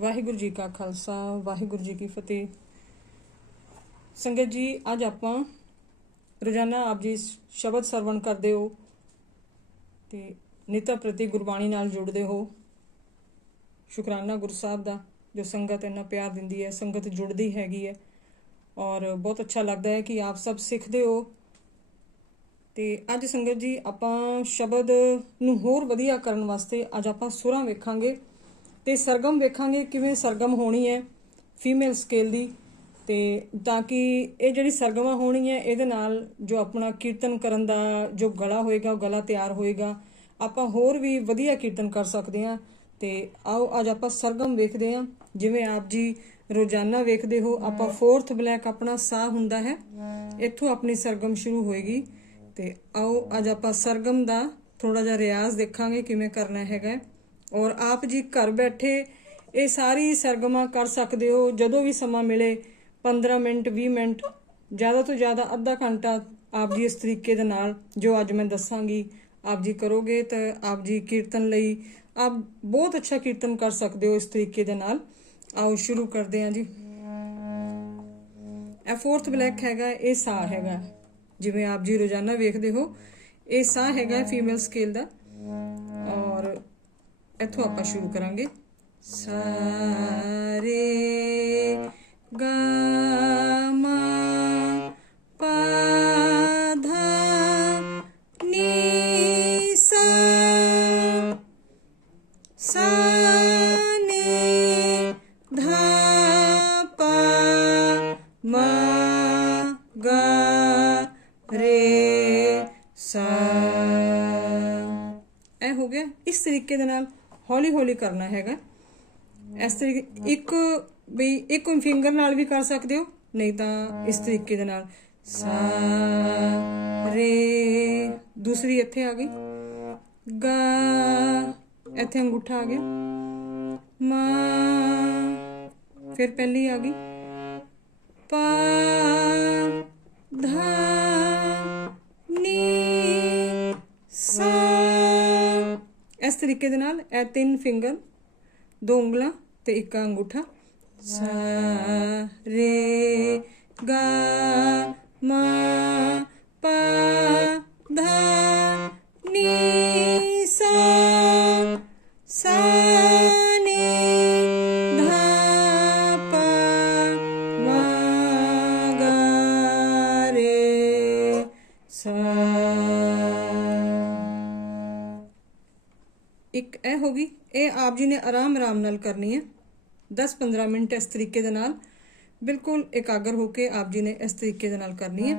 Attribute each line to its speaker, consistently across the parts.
Speaker 1: ਵਾਹਿਗੁਰੂ ਜੀ ਕਾ ਖਾਲਸਾ, ਵਾਹਿਗੁਰੂ ਜੀ ਕੀ ਫਤਿਹ। ਸੰਗਤ ਜੀ, ਅੱਜ ਆਪਾਂ ਰੋਜ਼ਾਨਾ ਆਪ ਜੀ ਸ਼ਬਦ ਸਰਵਣ ਕਰਦੇ ਹੋ ਤੇ ਨਿਤਾ ਪ੍ਰਤੀ ਗੁਰਬਾਣੀ ਨਾਲ ਜੁੜਦੇ ਹੋ। ਸ਼ੁਕਰਾਨਾ ਗੁਰੂ ਸਾਹਿਬ ਦਾ, ਜੋ ਸੰਗਤ ਇੰਨਾ ਪਿਆਰ ਦਿੰਦੀ ਹੈ, ਸੰਗਤ ਜੁੜਦੀ ਹੈਗੀ ਹੈ ਔਰ ਬਹੁਤ ਅੱਛਾ ਲੱਗਦਾ ਹੈ ਕਿ ਆਪ ਸਭ ਸਿੱਖਦੇ ਹੋ। ਤੇ ਅੱਜ ਸੰਗਤ ਜੀ ਆਪਾਂ ਸ਼ਬਦ ਨੂੰ ਹੋਰ ਵਧੀਆ ਕਰਨ ਵਾਸਤੇ ਅੱਜ ਆਪਾਂ ਸੁਰਾਂ ਵੇਖਾਂਗੇ। ਤੇ ਸਰਗਮ ਵੇਖਾਂਗੇ ਕਿਵੇਂ ਸਰਗਮ ਹੋਣੀ ਹੈ ਫੀਮੇਲ ਸਕੇਲ ਦੀ, ਤੇ ਤਾਂ ਕਿ ਇਹ ਜਿਹੜੀ ਸਰਗਮਾਂ ਹੋਣੀ ਹੈ, ਇਹਦੇ ਨਾਲ ਜੋ ਆਪਣਾ ਕੀਰਤਨ ਕਰਨ ਦਾ ਜੋ ਗਲਾ ਹੋਏਗਾ, ਉਹ ਗਲਾ ਤਿਆਰ ਹੋਏਗਾ। ਆਪਾਂ ਹੋਰ ਵੀ ਵਧੀਆ ਕੀਰਤਨ ਕਰ ਸਕਦੇ ਹਾਂ। ਤੇ ਆਓ, ਅੱਜ ਆਪਾਂ ਸਰਗਮ ਵੇਖਦੇ ਹਾਂ। ਜਿਵੇਂ ਆਪ ਜੀ ਰੋਜ਼ਾਨਾ ਵੇਖਦੇ ਹੋ, ਆਪਾਂ ਫੋਰਥ ਬਲੈਕ ਆਪਣਾ ਸਾਹ ਹੁੰਦਾ ਹੈ। ਇੱਥੋਂ ਆਪਣੀ ਸਰਗਮ ਸ਼ੁਰੂ ਹੋਏਗੀ। ਤੇ ਆਓ, ਅੱਜ ਆਪਾਂ ਸਰਗਮ ਦਾ ਥੋੜਾ ਜਿਹਾ ਰਿਆਜ਼ ਦੇਖਾਂਗੇ, ਕਿਵੇਂ ਕਰਨਾ ਹੈਗਾ। ਔਰ ਆਪ ਜੀ ਘਰ ਬੈਠੇ ਇਹ ਸਾਰੀ ਸਰਗਮਾਂ ਕਰ ਸਕਦੇ ਹੋ, ਜਦੋਂ ਵੀ ਸਮਾਂ ਮਿਲੇ 15 ਮਿੰਟ 20 ਮਿੰਟ, ਜ਼ਿਆਦਾ ਤੋਂ ਜ਼ਿਆਦਾ ਅੱਧਾ ਘੰਟਾ ਆਪ ਜੀ ਇਸ ਤਰੀਕੇ ਦੇ ਨਾਲ, ਜੋ ਅੱਜ ਮੈਂ ਦੱਸਾਂਗੀ, ਆਪ ਜੀ ਕਰੋਗੇ ਤਾਂ ਆਪ ਜੀ ਕੀਰਤਨ ਲਈ ਆਪ ਬਹੁਤ ਅੱਛਾ ਕੀਰਤਨ ਕਰ ਸਕਦੇ ਹੋ ਇਸ ਤਰੀਕੇ ਦੇ ਨਾਲ। ਆਓ ਸ਼ੁਰੂ ਕਰਦੇ ਹਾਂ ਜੀ। ਇਹ ਫੋਰਥ ਬਲੈਕ ਹੈਗਾ, ਇਹ ਸਾਹ ਹੈਗਾ। ਜਿਵੇਂ ਆਪ ਜੀ ਰੋਜ਼ਾਨਾ ਵੇਖਦੇ ਹੋ, ਇਹ ਸਾਹ ਹੈਗਾ ਫੀਮੇਲ ਸਕੇਲ ਦਾ। ਇੱਥੋਂ ਆਪਾਂ ਸ਼ੁਰੂ ਕਰਾਂਗੇ। ਸਾ ਗਾ ਮਾ ਪਾ ਧਾ ਨੀ ਸਾ ਸਾ ਨੀ ਧਾ ਪਾ ਮਾ ਗਾ ਰੇ ਸਾ। ਇਹ ਹੋ ਗਿਆ। ਇਸ ਤਰੀਕੇ ਦੇ ਨਾਲ ਹੌਲੀ ਹੌਲੀ ਕਰਨਾ ਹੈਗਾ। ਇਸ ਤਰੀਕੇ ਇੱਕ ਵੀ ਇੱਕ ਫਿੰਗਰ ਨਾਲ ਵੀ ਕਰ ਸਕਦੇ ਹੋ ਨਹੀਂ ਤਾਂ ਇਸ ਤਰੀਕੇ ਦੇ ਨਾਲ। ਸਾ ਰੇ ਦੂਸਰੀ ਇੱਥੇ ਆ ਗਈ। ਗਾ ਇੱਥੇ ਅੰਗੂਠਾ ਆ ਗਿਆ। ਮਾ ਫਿਰ ਪਹਿਲੀ ਆ ਗਈ। ਪਾ ਧਾ ਨੀ ਸਾ। ਤਰੀਕੇ ਦੇ ਨਾਲ ਇਹ ਤਿੰਨ ਫਿੰਗਰ, ਦੋ ਉਂਗਲਾਂ ਤੇ ਇੱਕ ਅੰਗੂਠਾ। ਸਾ ਰੇ ਗਾ, ਮਾ, ਪਾ, ਧਾ, ਨੀ। ਇੱਕ ਇਹ ਹੋ ਗਈ, ਇਹ ਆਪ ਜੀ ਨੇ ਆਰਾਮ ਆਰਾਮ ਨਾਲ ਕਰਨੀ ਹੈ। 10-15 ਮਿੰਟ ਇਸ ਤਰੀਕੇ ਦੇ ਨਾਲ, ਬਿਲਕੁਲ ਇਕਾਗਰ ਹੋ ਕੇ ਆਪ ਜੀ ਨੇ ਇਸ ਤਰੀਕੇ ਦੇ ਨਾਲ ਕਰਨੀ ਹੈ।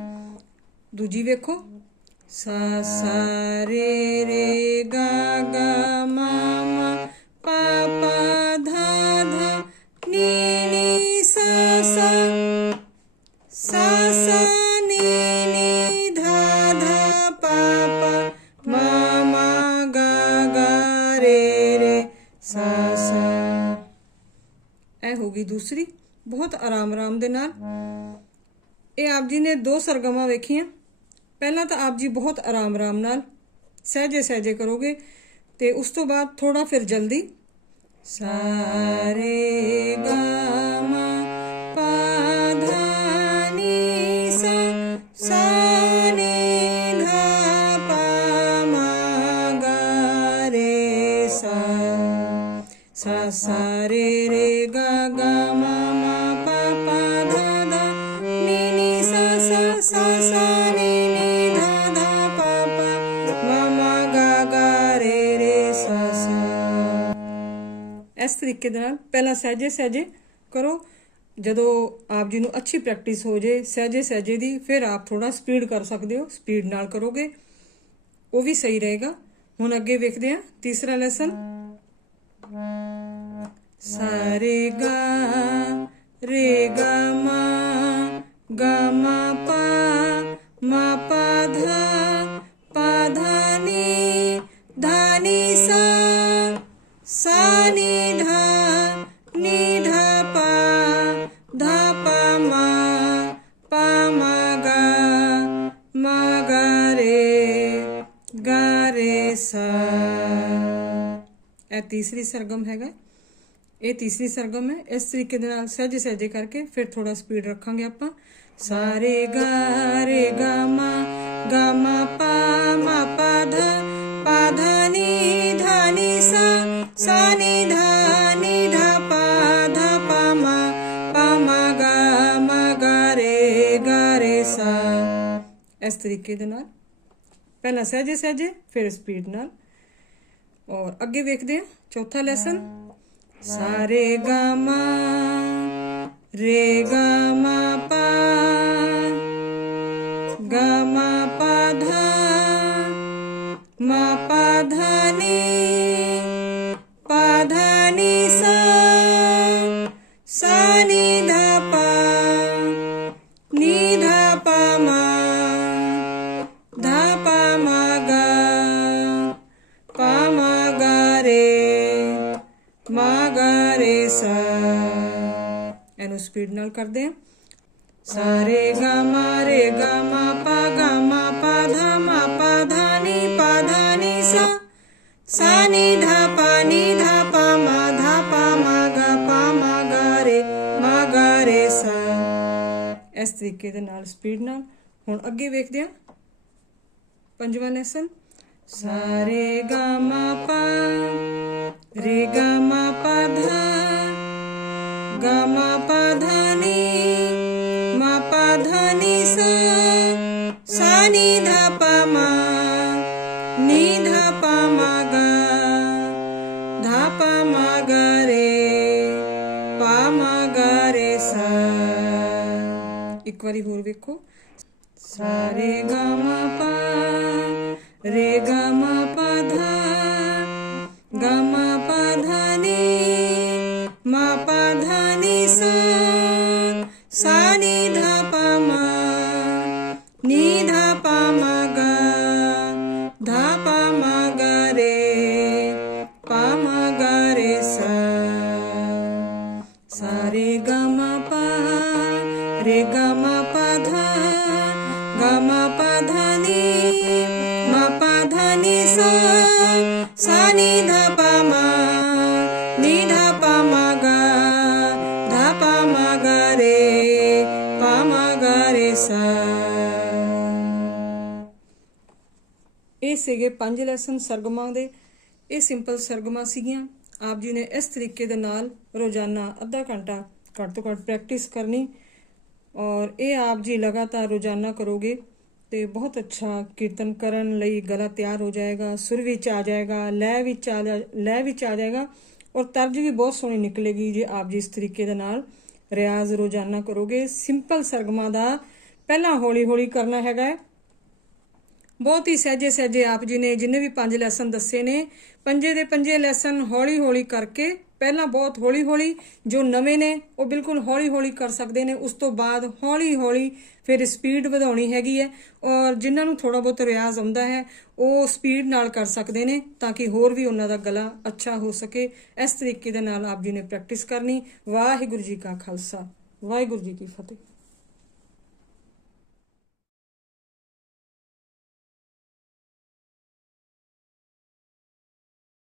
Speaker 1: ਦੂਜੀ ਵੇਖੋ, ਸਾ ਸਾ ਰੇ ਰੇ ਗਾ ਗਾ ਮਾ ਇਹ ਹੋ ਗਈ ਦੂਸਰੀ, ਬਹੁਤ ਆਰਾਮ ਆਰਾਮ ਦੇ ਨਾਲ। ਇਹ ਆਪ ਜੀ ਨੇ ਦੋ ਸਰਗਮਾਂ ਵੇਖੀਆਂ। ਪਹਿਲਾਂ ਤਾਂ ਆਪ ਜੀ ਬਹੁਤ ਆਰਾਮ ਆਰਾਮ ਨਾਲ ਸਹਿਜੇ ਸਹਿਜੇ ਕਰੋਗੇ ਤੇ ਉਸ ਤੋਂ ਬਾਅਦ ਥੋੜਾ ਫਿਰ ਜਲਦੀ। ਸਾਰੇ ਗਾ ਤਰੀਕੇ ਦੇ ਨਾਲ ਪਹਿਲਾਂ ਸਹਿਜੇ ਸਹਿਜੇ ਕਰੋ। ਜਦੋਂ ਆਪ ਜੀ ਨੂੰ ਅੱਛੀ ਪ੍ਰੈਕਟਿਸ ਹੋ ਜੇ, ਸਹਿਜੇ ਸਹਿਜੇ ਦੀ, ਫਿਰ ਆਪ ਥੋੜਾ ਸਪੀਡ ਕਰ ਸਕਦੇ ਹੋ। ਸਪੀਡ ਨਾਲ ਕਰੋਗੇ, ਉਹ ਵੀ ਸਹੀ ਰਹੇਗਾ। ਹੁਣ ਅੱਗੇ ਵੇਖਦੇ ਹਾਂ, ਤੀਸਰਾ ਲੈਸਨ ਸਾਰੇ ਗਾ, ਰੇ ਗਾ ਮਾ ਗਾ ਮਾ ਪਾ। ਸਾ ਇਹ ਤੀਸਰੀ ਸਰਗਮ ਹੈਗਾ ਇਹ ਤੀਸਰੀ ਸਰਗਮ ਹੈ ਇਸ ਤਰੀਕੇ ਦੇ ਨਾਲ ਸਹਿਜ ਸਹਿਜੇ ਕਰਕੇ ਫਿਰ ਥੋੜਾ ਸਪੀਡ ਰੱਖਾਂਗੇ ਆਪਾਂ ਸਾਰੇ ਗਾ ਰੇ ਗਾ ਮਾ ਗਾ ਮਾ ਪਾ ਮਾ ਪਾ ਧਾ ਪਾ ਧਾ ਨੀ ਧਾ ਨੀ ਸਾ ਸਾ ਨੀ ਧਾ ਨੀ ਧਾ ਪਾ ਧਾ ਪਾ ਮਾ ਪਾ ਮਾ ਗਾ ਮਾ ਗਾ ਰੇ ਗਾ ਰੇ ਸਾ ਇਸ ਤਰੀਕੇ ਦੇ ਨਾਲ ਪਹਿਲਾਂ ਸਹਿਜੇ ਸਹਿਜੇ, ਫਿਰ ਸਪੀਡ ਨਾਲ। ਔਰ ਅੱਗੇ ਵੇਖਦੇ ਹਾਂ, ਚੌਥਾ ਲੈਸਨ ਸਾਰੇ ਗਾ ਮਾ ਰੇ ਗਾ ਮਾ ਪਾ ਗਾ ਮਾ ਪਾ ਧਾ, ਮਾ ਪਾ ਧਾ ਨੀ। ਮਾ ਗਾ ਰੇ ਸਾ। ਇਹਨੂੰ ਸਪੀਡ ਨਾਲ ਕਰਦੇ ਆ ਸਾਰੇ ਗਾ ਮਾ ਰੇ ਗਾ ਮਾ ਪਾ ਗਾ ਮਾ ਪਾ ਧਾ ਮਾ ਪਾ ਧਾ ਨੀ ਪਾ ਧਾ ਨੀ ਸਾ। ਸਾ ਨੀ ਧਾ ਪਾ ਨੀ ਧਾ ਪਾ ਮਾ ਧਾ ਪਾ ਮਾ ਗਾ ਪਾ ਮਾ ਗਾ ਰੇ ਮਾ ਗਾ ਰੇ ਸਾ। ਇਸ ਤਰੀਕੇ ਦੇ ਨਾਲ ਸਪੀਡ ਨਾਲ। ਹੁਣ ਅੱਗੇ ਵੇਖਦੇ ਹਾਂ। ਪੰਜਵਾਂ ਲੈਸਨ ਸਾਰੇ ਗਾ ਮਾ ਪਾ ਰੇ ਗਾ ਪਾ ਧਾ ਗਾ ਪਾ ਧਾ ਮਾ ਪਾ ਧਾ ਸਾ ਸਾ ਨੀ ਧਾ ਪਾ ਮਾ ਨੀ ਧਾ ਪਾ ਮਾ ਗਾ, ਧਾ ਪਾ ਮਾ ਗਾ ਰੇ, ਪਾ ਮਾ ਗਾ ਰੇ ਸਾ। ਇੱਕ ਵਾਰੀ ਹੋਰ ਵੇਖੋ। ਸਾਰੇ ਗਾ ਪਾ ਰੇ ਗਾ ਪਧ ਪਾ ਧਾ ਗਾ ਮਾ ਪਾ ਧਾ ਸਾ ਸਾ ਧਾ ਪਾ ਨੀ ਧਾ ਮਾ ਪਾ ਧਾ ਨੀ ਮਾ ਪਾ ਧਾ ਨੀ ਸਾ ਸਾ ਨੀ ਧਾ ਪਾ ਮਾ ਨੀ ਧਾ ਪਾ ਮਾ ਗਾ ਧਾ ਪਾ ਮਾ ਗਾ ਰੇ ਪਾ ਰੇ ਇਹ ਸੀਗੇ ਪੰਜ ਲੈਸਨ ਸਰਗਮਾਂ ਦੇ। ਇਹ ਸਿੰਪਲ ਸਰਗਮਾਂ ਸੀਗੀਆਂ। ਆਪ ਜੀ ਨੇ ਇਸ ਤਰੀਕੇ ਦੇ ਨਾਲ ਰੋਜ਼ਾਨਾ ਅੱਧਾ ਘੰਟਾ ਘੱਟ ਤੋਂ ਘੱਟ ਪ੍ਰੈਕਟਿਸ ਕਰਨੀ। ਔਰ ਇਹ ਆਪ ਜੀ ਲਗਾਤਾਰ ਰੋਜ਼ਾਨਾ ਕਰੋਗੇ। ਤੇ ਬਹੁਤ ਅੱਛਾ ਕੀਰਤਨ ਕਰਨ ਲਈ ਗਲਾ ਤਿਆਰ ਹੋ ਜਾਏਗਾ, ਸੁਰ ਵਿੱਚ ਆ ਜਾਏਗਾ, ਲੈ ਵਿੱਚ ਆ ਜਾ- ਲੈ ਵਿੱਚ ਆ ਜਾਏਗਾ ਔਰ ਤਰਜ ਵੀ ਬਹੁਤ ਸੋਹਣੀ ਨਿਕਲੇਗੀ ਜੇ ਆਪ ਜੀ ਇਸ ਤਰੀਕੇ ਦੇ ਨਾਲ ਰਿਆਜ਼ ਰੋਜ਼ਾਨਾ ਕਰੋਗੇ। ਸਿੰਪਲ ਸਰਗਮਾਂ ਦਾ ਪਹਿਲਾਂ ਹੌਲੀ ਹੌਲੀ ਕਰਨਾ ਹੈਗਾ ਬਹੁਤ ਹੀ ਸਹਿਜੇ ਸਹਿਜੇ ਆਪ ਜੀ ਨੇ ਜਿੰਨੇ ਵੀ ਪੰਜ ਲੈਸਨ ਦੱਸੇ ਨੇ, ਪੰਜੇ ਦੇ ਪੰਜੇ ਲੈਸਨ ਹੌਲੀ ਹੌਲੀ ਕਰਕੇ ਪਹਿਲਾਂ ਬਹੁਤ ਹੌਲੀ ਹੌਲੀ ਜੋ ਨਵੇਂ ਨੇ, ਉਹ ਬਿਲਕੁਲ ਹੌਲੀ ਹੌਲੀ ਕਰ ਸਕਦੇ ਨੇ। ਉਸ ਤੋਂ ਬਾਅਦ ਹੌਲੀ ਹੌਲੀ ਫਿਰ ਸਪੀਡ ਵਧਾਉਣੀ ਹੈਗੀ ਹੈ ਔਰ ਜਿਨ੍ਹਾਂ ਨੂੰ ਥੋੜਾ ਬਹੁਤ ਰਿਆਜ਼ ਆਉਂਦਾ ਹੈ, ਉਹ ਸਪੀਡ ਨਾਲ ਕਰ ਸਕਦੇ ਨੇ ਤਾਂ ਕਿ ਹੋਰ ਵੀ ਉਹਨਾਂ ਦਾ ਗਲਾ ਅੱਛਾ ਹੋ ਸਕੇ। ਇਸ ਤਰੀਕੇ ਦੇ ਨਾਲ ਆਪ ਜੀ ਨੇ ਪ੍ਰੈਕਟਿਸ ਕਰਨੀ। ਵਾਹਿਗੁਰੂ ਜੀ ਕਾ ਖਾਲਸਾ। ਵਾਹਿਗੁਰੂ ਜੀ ਕੀ ਫਤਿਹ।